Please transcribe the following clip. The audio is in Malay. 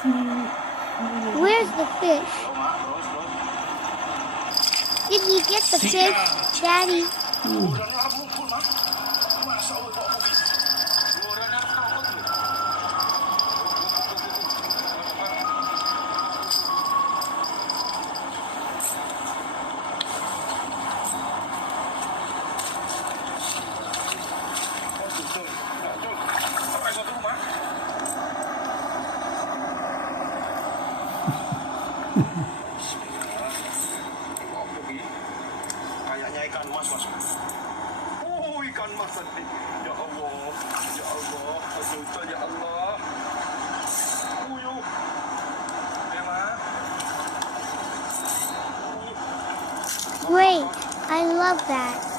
Where's the fish? Did he get the fish, Daddy? Kayaknya ikan mas. Oh, ikan mas tadi. Ya Allah, ya Allah, betul ya Allah. Uyuh. Emma. Great. I love that.